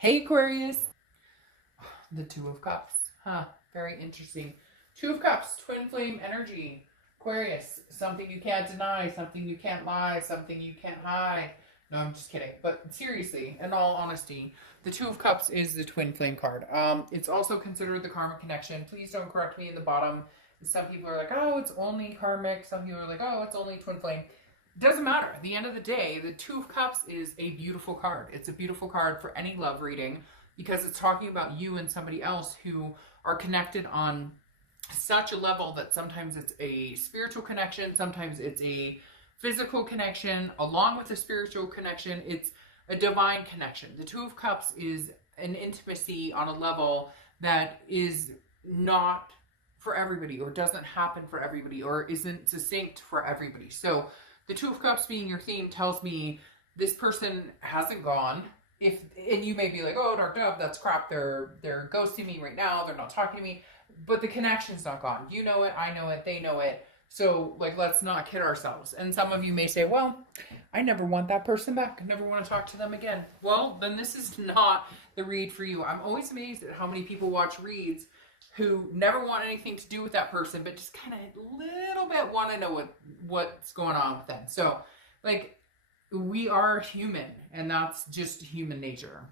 Hey Aquarius, the Two of Cups. Very interesting. Two of Cups, twin flame energy. Aquarius, something you can't deny, something you can't lie, something you can't hide. No, I'm just kidding. But seriously, in all honesty, the Two of Cups is the twin flame card. It's also considered the karmic connection. Please don't correct me in the bottom. Some people are like, oh, it's only karmic. Some people are like, oh, it's only twin flame. Doesn't matter. At the end of the day, the Two of Cups is a beautiful card. It's a beautiful card for any love reading because it's talking about you and somebody else who are connected on such a level that sometimes it's a spiritual connection, sometimes it's a physical connection. Along with the spiritual connection, it's a divine connection. The Two of Cups is an intimacy on a level that is not for everybody, or doesn't happen for everybody, or isn't succinct for everybody. So the Two of Cups being your theme tells me this person hasn't gone. And you may be like, oh, Dark Dove, that's crap. They're ghosting me right now. They're not talking to me. But the connection's not gone. You know it. I know it. They know it. So, let's not kid ourselves. And some of you may say, well, I never want that person back. I never want to talk to them again. Well, then this is not the read for you. I'm always amazed at how many people watch reads who never want anything to do with that person, but just kind of a little bit want to know what's going on with them. So, we are human, and that's just human nature.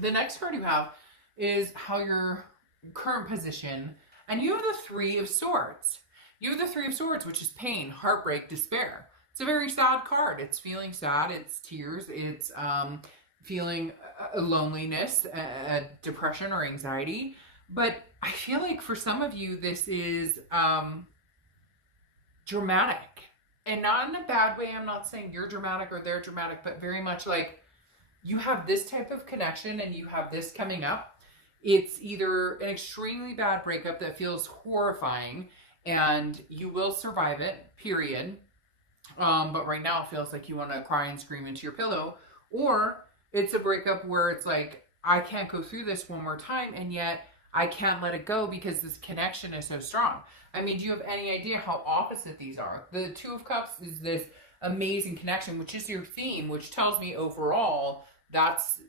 The next card you have is how your current position, and you have the Three of Swords. You have the Three of Swords, which is pain, heartbreak, despair. It's a very sad card. It's feeling sad, it's tears, it's feeling loneliness, depression, or anxiety. But I feel like for some of you, this is dramatic. And not in a bad way. I'm not saying you're dramatic or they're dramatic, but very much like you have this type of connection and you have this coming up. It's either an extremely bad breakup that feels horrifying and you will survive it, period. But right now it feels like you want to cry and scream into your pillow. Or it's a breakup where it's like, I can't go through this one more time, and yet I can't let it go because this connection is so strong. I mean, do you have any idea how opposite these are? The Two of Cups is this amazing connection, which is your theme, which tells me overall that's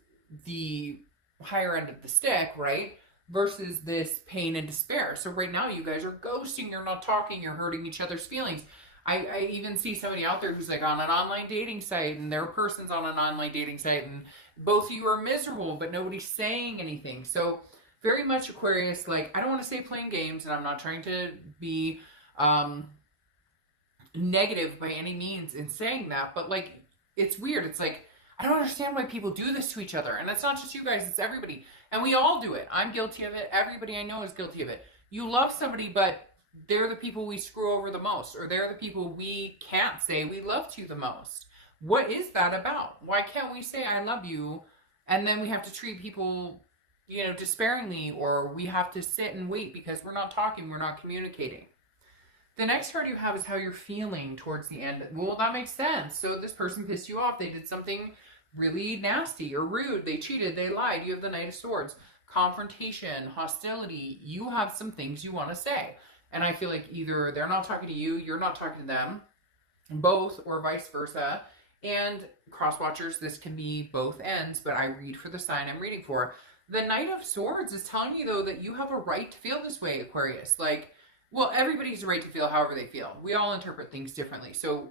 the higher end of the stick, right? Versus this pain and despair. So right now you guys are ghosting, you're not talking, you're hurting each other's feelings. I even see somebody out there who's like on an online dating site, and their person's on an online dating site, and both of you are miserable, but nobody's saying anything. So very much Aquarius, I don't want to say playing games, and I'm not trying to be negative by any means in saying that, but it's weird. It's like, I don't understand why people do this to each other. And it's not just you guys, it's everybody. And we all do it. I'm guilty of it. Everybody I know is guilty of it. You love somebody, but they're the people we screw over the most, or they're the people we can't say we love to the most. What is that about? Why can't we say I love you, and then we have to treat people despairingly, or we have to sit and wait because we're not talking, we're not communicating. The next card you have is how you're feeling towards the end. Well, that makes sense. So this person pissed you off. They did something really nasty or rude. They cheated. They lied. You have the Knight of Swords. Confrontation, hostility. You have some things you want to say. And I feel like either they're not talking to you, you're not talking to them, both, or vice versa. And cross watchers, this can be both ends, but I read for the sign I'm reading for. The Knight of Swords is telling you, though, that you have a right to feel this way, Aquarius. Well, everybody's a right to feel however they feel. We all interpret things differently. So,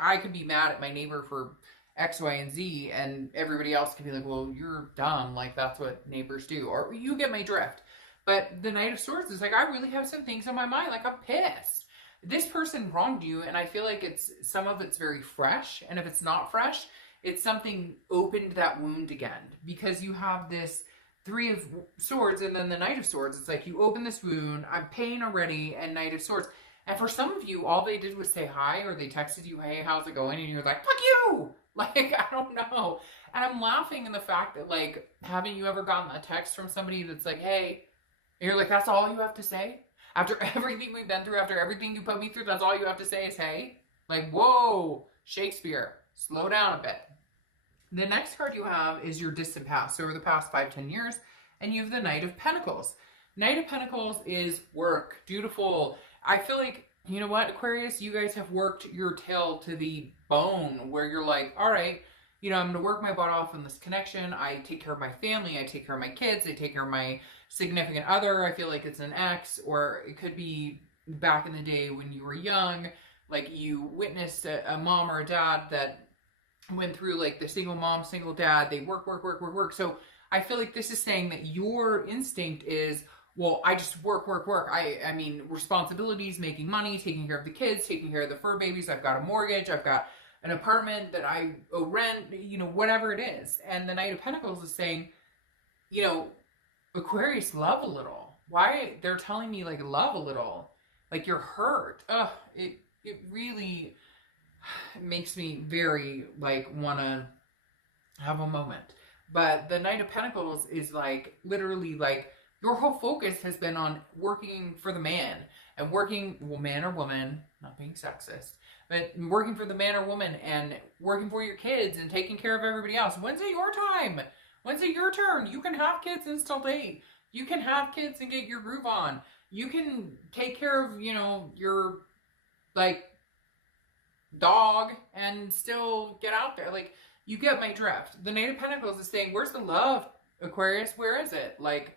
I could be mad at my neighbor for X, Y, and Z, and everybody else can be like, well, you're dumb. That's what neighbors do. Or you get my drift. But the Knight of Swords is I really have some things on my mind. I'm pissed. This person wronged you, and I feel like some of it's very fresh. And if it's not fresh, it's something opened that wound again. Because you have this Three of Swords and then the Knight of Swords. It's like you open this wound, I'm paying already, and Knight of Swords. And for some of you, all they did was say hi, or they texted you, hey, how's it going? And you're like, fuck you! I don't know. And I'm laughing in the fact that, haven't you ever gotten a text from somebody that's like, hey, and you're like, that's all you have to say? After everything we've been through, after everything you put me through, that's all you have to say is hey? Whoa, Shakespeare, slow down a bit. The next card you have is your distant past, so over the past 5-10 years, and you have the Knight of Pentacles. Knight of Pentacles is work, dutiful. I feel like, you know what, Aquarius, you guys have worked your tail to the bone, where you're like, all right, you know, I'm going to work my butt off in this connection. I take care of my family. I take care of my kids. I take care of my significant other. I feel like it's an ex, or it could be back in the day when you were young, like you witnessed a mom or a dad that went through like the single mom, single dad. They work, work, work, work, work. So I feel like this is saying that your instinct is, well, I just work, work, work. I mean, responsibilities, making money, taking care of the kids, taking care of the fur babies. I've got a mortgage. I've got an apartment that I owe rent, you know, whatever it is. And the Knight of Pentacles is saying, you know, Aquarius, love a little. Why? They're telling me, like, love a little. Like, you're hurt. Ugh, it really makes me very, like, want to have a moment. But the Knight of Pentacles is, like, literally, like, your whole focus has been on working for the man. And working, well, man or woman, not being sexist, but working for the man or woman and working for your kids and taking care of everybody else. When's it your time? When's it your turn? You can have kids and still date. You can have kids and get your groove on. You can take care of, you know, your, like, dog and still get out there. Like, you get my drift. The Knight of Pentacles is saying, where's the love, Aquarius? Where is it? Like,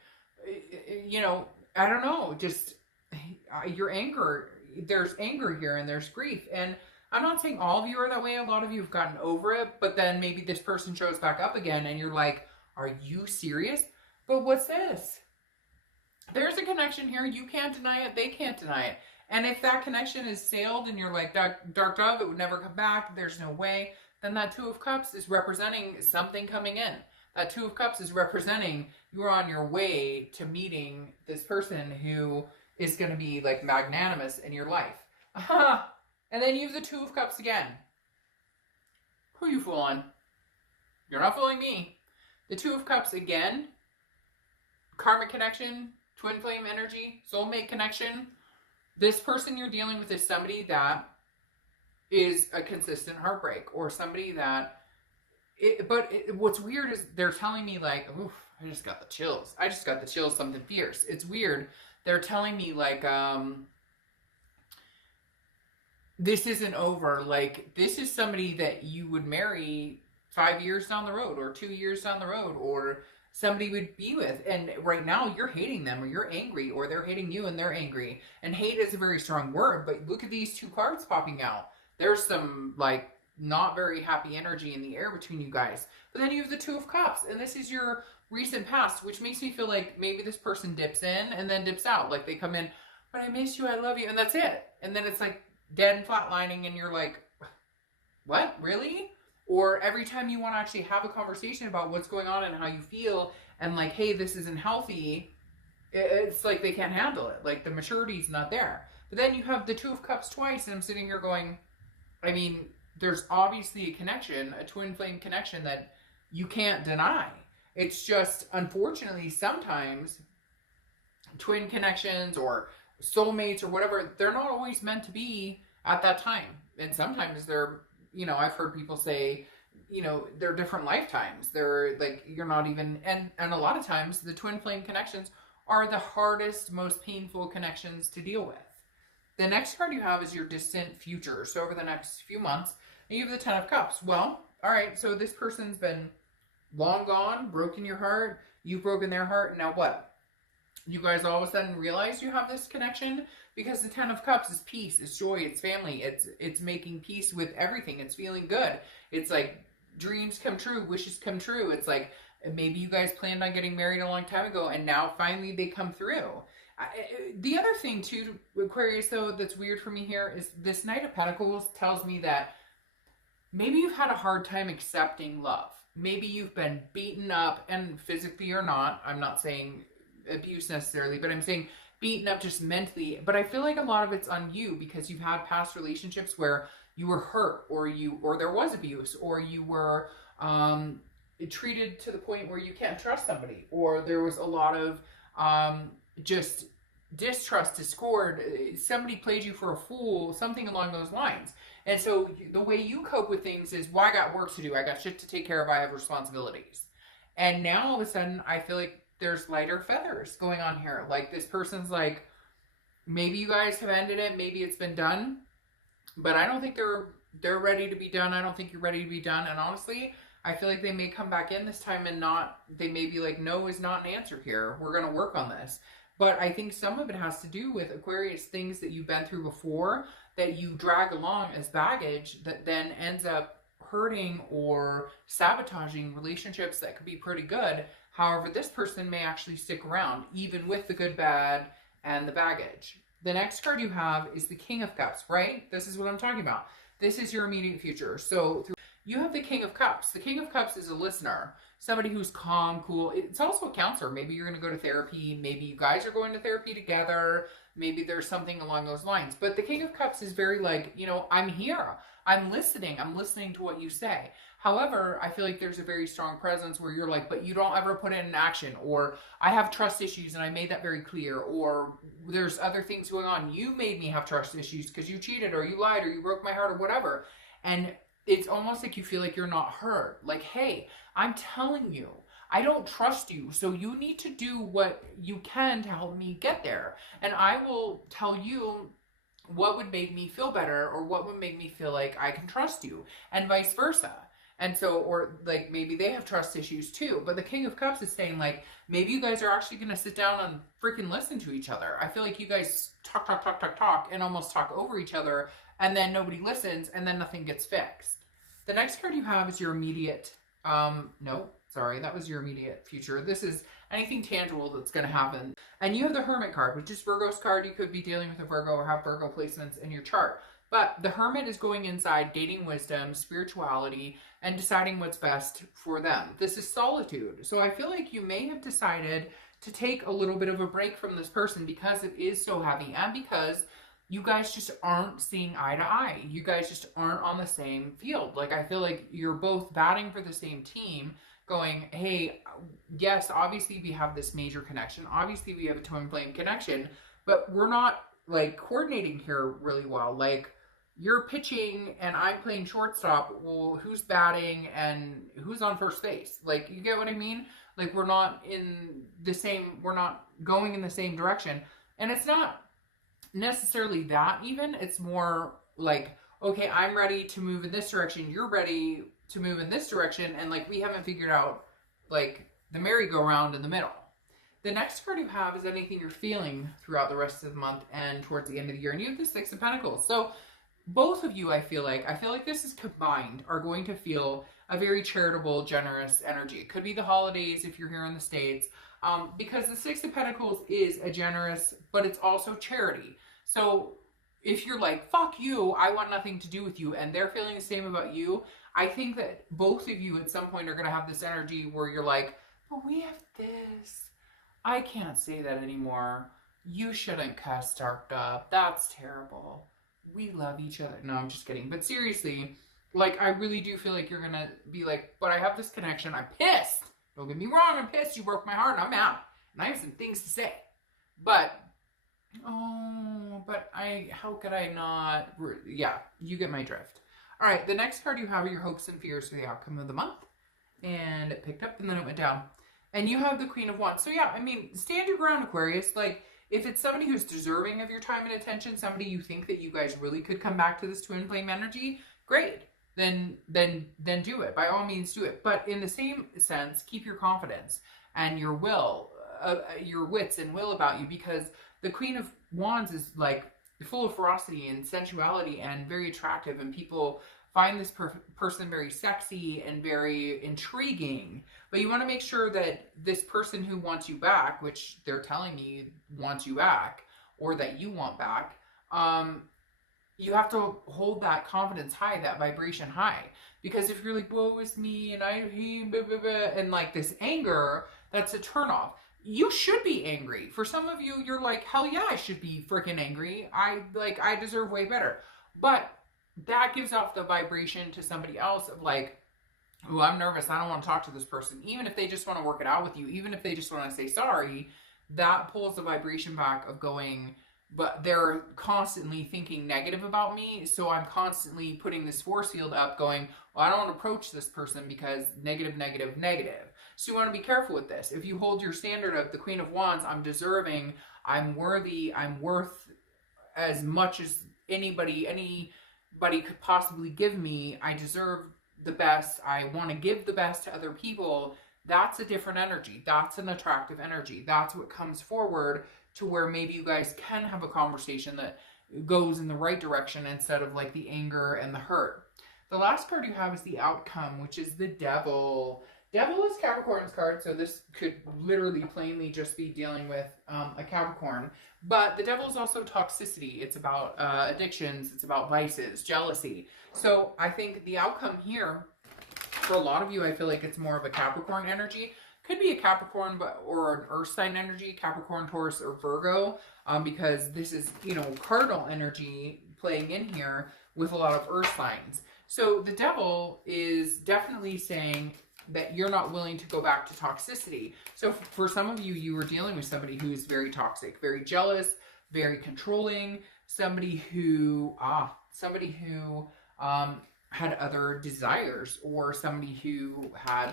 you know, I don't know. Just your anger. There's anger here and there's grief. And I'm not saying all of you are that way. A lot of you have gotten over it. But then maybe this person shows back up again and you're like, are you serious? But what's this? There's a connection here. You can't deny it. They can't deny it. And if that connection is sailed and you're like, dark dove, it would never come back, there's no way, then that Two of Cups is representing something coming in. That Two of Cups is representing you're on your way to meeting this person who is going to be, like, magnanimous in your life. Aha! And then you have the Two of Cups again. Who are you fooling? You're not fooling me. The Two of Cups again. Karmic connection, twin flame energy, soulmate connection. This person you're dealing with is somebody that is a consistent heartbreak, or somebody that, what's weird is they're telling me, like, oof, I just got the chills. I just got the chills, something fierce. It's weird. They're telling me, like, this isn't over. Like, this is somebody that you would marry 5 years down the road, or 2 years down the road, or somebody would be with. And right now you're hating them, or you're angry, or they're hating you and they're angry. And hate is a very strong word, but look at these two cards popping out. There's some, like, not very happy energy in the air between you guys. But then you have the Two of Cups, and this is your recent past, which makes me feel like maybe this person dips in and then dips out. Like, they come in, but I miss you, I love you, and that's it. And then it's like dead and flatlining, and you're like, what? Really? Or every time you want to actually have a conversation about what's going on and how you feel, and like, hey, this isn't healthy, it's like they can't handle it. Like, the maturity's not there. But then you have the Two of Cups twice, and I'm sitting here going, I mean, there's obviously a connection, a twin flame connection that you can't deny. It's just, unfortunately, sometimes twin connections or soulmates or whatever, they're not always meant to be at that time. And sometimes they're, you know, I've heard people say, you know, they're different lifetimes. They're like, you're not even, and a lot of times the twin flame connections are the hardest, most painful connections to deal with. The next card you have is your distant future. So over the next few months, you have the Ten of Cups. Well, all right, so this person's been long gone, broken your heart, you've broken their heart, and now what? You guys all of a sudden realize you have this connection? Because the Ten of Cups is peace, it's joy, it's family, it's making peace with everything, it's feeling good. It's like dreams come true, wishes come true. It's like maybe you guys planned on getting married a long time ago, and now finally they come through. The other thing too, Aquarius, though, that's weird for me here is this Knight of Pentacles tells me that maybe you've had a hard time accepting love. Maybe you've been beaten up, and physically or not, I'm not saying abuse necessarily, but I'm saying beaten up just mentally. But I feel like a lot of it's on you because you've had past relationships where you were hurt, or there was abuse, or you were treated to the point where you can't trust somebody, or there was a lot of just distrust, discord, somebody played you for a fool, something along those lines. And so the way you cope with things is, well, I got work to do, I got shit to take care of, I have responsibilities. And now all of a sudden I feel like there's lighter feathers going on here. Like, this person's like, maybe you guys have ended it, maybe it's been done, but I don't think they're ready to be done. I don't think you're ready to be done. And honestly, I feel like they may come back in this time and they may be like, no is not an answer here. We're going to work on this. But I think some of it has to do with Aquarius, things that you've been through before that you drag along as baggage that then ends up hurting or sabotaging relationships that could be pretty good. However, this person may actually stick around, even with the good, bad, and the baggage. The next card you have is the King of Cups, right? This is what I'm talking about. This is your immediate future. So you have the King of Cups. The King of Cups is a listener, somebody who's calm, cool. It's also a counselor. Maybe you're going to go to therapy. Maybe you guys are going to therapy together. Maybe there's something along those lines. But the King of Cups is very like, you know, I'm here. I'm listening. I'm listening to what you say. However, I feel like there's a very strong presence where you're like, but you don't ever put it in action, or I have trust issues and I made that very clear, or there's other things going on. You made me have trust issues because you cheated or you lied or you broke my heart or whatever. And it's almost like you feel like you're not heard. Like, hey, I'm telling you, I don't trust you. So you need to do what you can to help me get there. And I will tell you what would make me feel better or what would make me feel like I can trust you, and vice versa. And so, or like maybe they have trust issues too. But the King of Cups is saying like, maybe you guys are actually going to sit down and freaking listen to each other. I feel like you guys talk and almost talk over each other, and then nobody listens, and then nothing gets fixed. The next card you have is your immediate, no, sorry, that was your immediate future. This is anything tangible that's going to happen. And you have the Hermit card, which is Virgo's card. You could be dealing with a Virgo or have Virgo placements in your chart. But the Hermit is going inside, gaining wisdom, spirituality, and deciding what's best for them. This is solitude. So I feel like you may have decided to take a little bit of a break from this person because it is so heavy, and because you guys just aren't seeing eye to eye. You guys just aren't on the same field. Like, I feel like you're both batting for the same team, going, hey, yes, obviously we have this major connection. Obviously we have a twin flame connection, but we're not like coordinating here really well. Like, you're pitching and I'm playing shortstop. Well, who's batting and who's on first base? Like, you get what I mean? Like, we're not going in the same direction. And it's not necessarily that even. It's more like, okay, I'm ready to move in this direction. You're ready to move in this direction. And like, we haven't figured out like the merry-go-round in the middle. The next card you have is anything you're feeling throughout the rest of the month and towards the end of the year. And you have the Six of Pentacles. So both of you, I feel like this is combined, are going to feel a very charitable, generous energy. It could be the holidays if you're here in the States, because the Six of Pentacles is a generous, but it's also charity. So if you're like, fuck you, I want nothing to do with you, and they're feeling the same about you, I think that both of you at some point are going to have this energy where you're like, but we have this. I can't say that anymore. You shouldn't cuss Darked Up. That's terrible. We love each other. No, I'm just kidding. But seriously, like, I really do feel like you're going to be like, but I have this connection. I'm pissed. Don't get me wrong. I'm pissed. You broke my heart and I'm out. And I have some things to say. But, how could I not? Yeah, you get my drift. All right, the next card you have are your hopes and fears for the outcome of the month. And it picked up and then it went down. And you have the Queen of Wands. So yeah, I mean, stand your ground, Aquarius. Like, if it's somebody who's deserving of your time and attention, somebody you think that you guys really could come back to this twin flame energy, great. Then do it. By all means, do it. But in the same sense, keep your confidence and your will, your wits and will about you, because the Queen of Wands is like full of ferocity and sensuality and very attractive, and people find this person very sexy and very intriguing. But you want to make sure that this person who wants you back, which they're telling me wants you back, or that you want back, you have to hold that confidence high, that vibration high. Because if you're like, woe is me, and and like this anger, that's a turnoff. You should be angry. For some of you, you're like, hell yeah, I should be freaking angry. I deserve way better. But that gives off the vibration to somebody else of like, oh, I'm nervous. I don't want to talk to this person. Even if they just want to work it out with you, even if they just want to say sorry, that pulls the vibration back of going, but they're constantly thinking negative about me. So I'm constantly putting this force field up going, well, I don't want to approach this person because negative, negative, negative. So you want to be careful with this. If you hold your standard of the Queen of Wands, I'm deserving, I'm worthy, I'm worth as much as anybody could possibly give me. I deserve the best. I want to give the best to other people. That's a different energy. That's an attractive energy. That's what comes forward to where maybe you guys can have a conversation that goes in the right direction instead of like the anger and the hurt. The last card you have is the outcome, which is the Devil. Devil is Capricorn's card, so this could literally plainly just be dealing with a Capricorn. But the Devil is also toxicity. It's about addictions. It's about vices, jealousy. So I think the outcome here, for a lot of you, I feel like it's more of a Capricorn energy. Could be a Capricorn or an Earth sign energy, Capricorn, Taurus, or Virgo, because this is, you know, cardinal energy playing in here with a lot of Earth signs. So the Devil is definitely saying that you're not willing to go back to toxicity. So for some of you, you were dealing with somebody who is very toxic, very jealous, very controlling, somebody who had other desires, or somebody who had,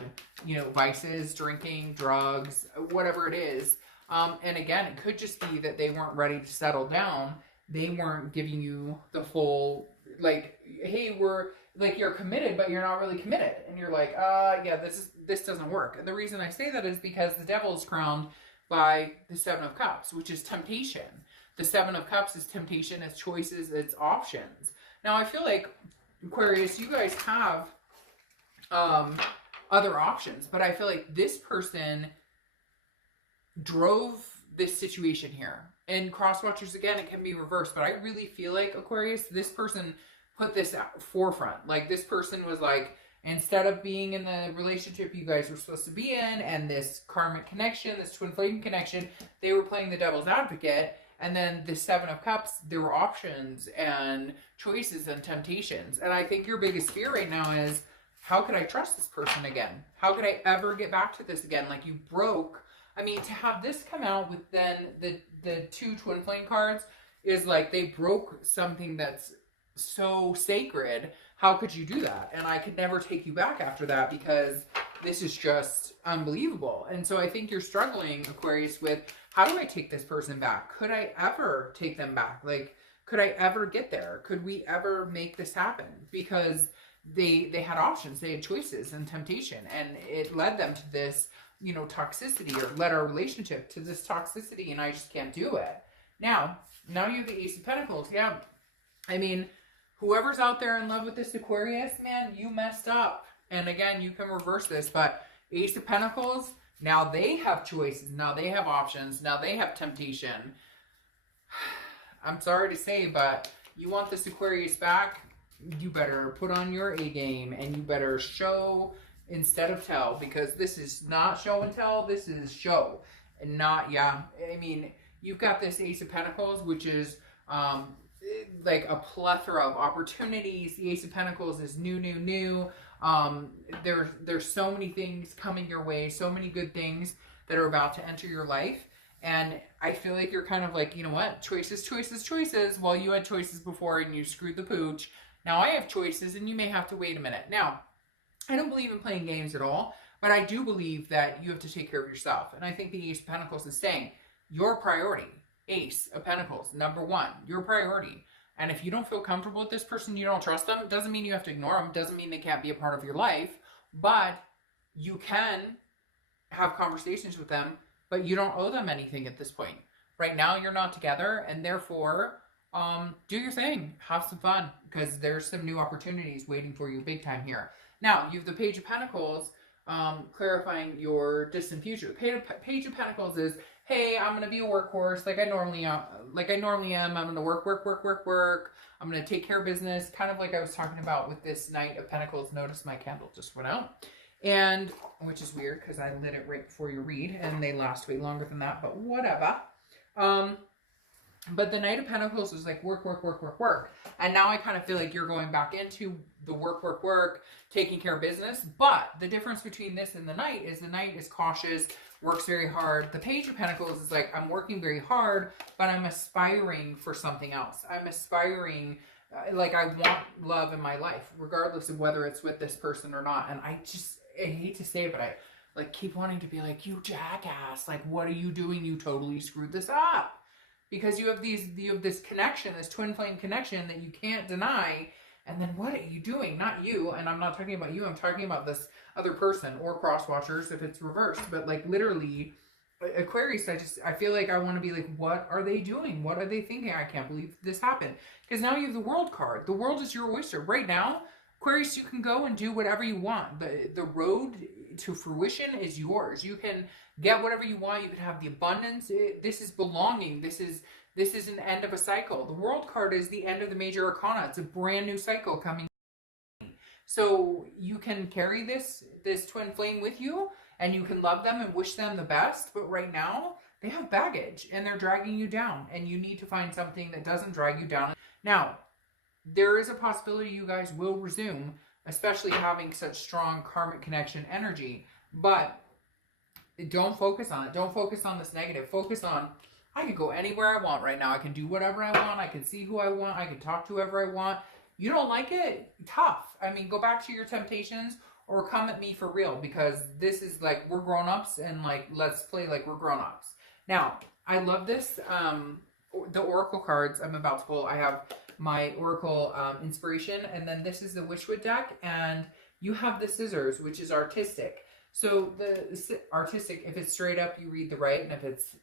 you know, vices, drinking, drugs, whatever it is. And again, it could just be that they weren't ready to settle down. They weren't giving you the full, like, hey, you're committed, but you're not really committed. And you're like, yeah, this doesn't work. And the reason I say that is because the Devil is crowned by the Seven of Cups, which is temptation. The Seven of Cups is temptation, it's choices, it's options. Now, I feel like, Aquarius, you guys have other options, but I feel like this person drove this situation here. And cross watchers, again, it can be reversed, but I really feel like, Aquarius, this person put this out forefront. Like, this person was like, instead of being in the relationship you guys were supposed to be in, and this karmic connection, this twin flame connection, they were playing the devil's advocate. And then the Seven of Cups, there were options and choices and temptations. And I think your biggest fear right now is, how could I trust this person again? How could I ever get back to this again? Like, you broke. I mean, to have this come out with then the two twin flame cards is like, they broke something that's so sacred. How could you do that? And I could never take you back after that, because this is just unbelievable. And so I think you're struggling, Aquarius, with, how do I take this person back? Could I ever take them back? Like, could I ever get there? Could we ever make this happen? Because they had options, they had choices and temptation, and it led them to this, you know, toxicity, or led our relationship to this toxicity, and I just can't do it. Now you have the Ace of Pentacles. Yeah, I mean, whoever's out there in love with this Aquarius, man, you messed up. And again, you can reverse this, but Ace of Pentacles, now they have choices, now they have options, now they have temptation. I'm sorry to say, but you want this Aquarius back, you better put on your A game, and you better show instead of tell, because this is not show and tell, this is show. And not, yeah, I mean, you've got this Ace of Pentacles, which is like a plethora of opportunities. The Ace of Pentacles is new. There's so many things coming your way, so many good things that are about to enter your life. And I feel like you're kind of like, you know what? Choices. Well, you had choices before and you screwed the pooch. Now I have choices, and you may have to wait a minute. Now, I don't believe in playing games at all, but I do believe that you have to take care of yourself. And I think the Ace of Pentacles is saying, your priority, Ace of Pentacles, number one, your priority. And if you don't feel comfortable with this person, you don't trust them, it doesn't mean you have to ignore them, doesn't mean they can't be a part of your life, but you can have conversations with them, but you don't owe them anything at this point. Right now, you're not together, and therefore, do your thing, have some fun, because there's some new opportunities waiting for you big time here. Now, you have the Page of Pentacles, clarifying your distant future. Page of Pentacles is, hey, I'm going to be a workhorse like I normally am. I'm going to work. I'm going to take care of business, kind of like I was talking about with this Knight of Pentacles. Notice my candle just went out, and which is weird because I lit it right before you read, and they last way longer than that, but whatever. But the Knight of Pentacles is like work. And now I kind of feel like you're going back into the work, taking care of business. But the difference between this and the Knight is cautious, works very hard. The Page of Pentacles is like, I'm working very hard, but I'm aspiring for something else. I'm aspiring, like I want love in my life, regardless of whether it's with this person or not. And I hate to say it, but I like keep wanting to be like, you jackass, like what are you doing? You totally screwed this up. Because you have this connection, this twin flame connection that you can't deny, And then what are you doing? Not you, and I'm not talking about you, I'm talking about this other person, or cross watchers if it's reversed. But like literally, Aquarius, I feel like I want to be like, what are they doing? What are they thinking? I can't believe this happened. Because now you have the World card. The world is your oyster. Right now, Aquarius, you can go and do whatever you want. The road to fruition is yours. You can get whatever you want. You can have the abundance. This is belonging. This is an end of a cycle. The World card is the end of the major arcana. It's a brand new cycle coming. So you can carry this twin flame with you, and you can love them and wish them the best. But right now, they have baggage and they're dragging you down, and you need to find something that doesn't drag you down. Now, there is a possibility you guys will resume, especially having such strong karmic connection energy. But don't focus on it. Don't focus on this negative. Focus on, I can go anywhere I want right now. I can do whatever I want. I can see who I want. I can talk to whoever I want. You don't like it? Tough. I mean, go back to your temptations or come at me for real, because this is like, we're grown-ups, and like, let's play like we're grown-ups. Now, I love this. The Oracle cards I'm about to pull. I have my Oracle Inspiration, and then this is the Witchwood deck, and you have the Scissors, which is artistic. So the artistic, if it's straight up, you read the right, and if it's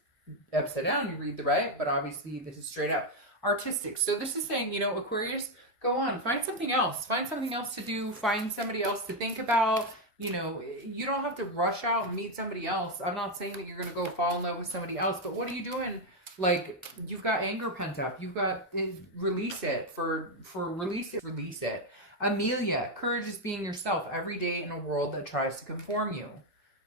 upside down, you read the right, but obviously this is straight up. Artistic. So this is saying, you know, Aquarius, go on, find something else. Find something else to do. Find somebody else to think about. You know, you don't have to rush out and meet somebody else. I'm not saying that you're going to go fall in love with somebody else, but what are you doing? Like, you've got anger pent up. You've got, release it. Release it. Amelia, courage is being yourself every day in a world that tries to conform you.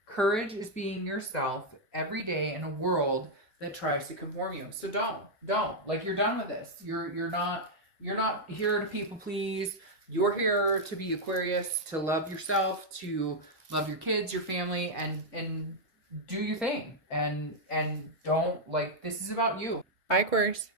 Courage is being yourself every day in a world that tries to conform you. So don't. Like, you're done with this. You're not here to people please. You're here to be Aquarius, to love yourself, to love your kids, your family, and do your thing. And don't, like, this is about you. Bye, Aquarius.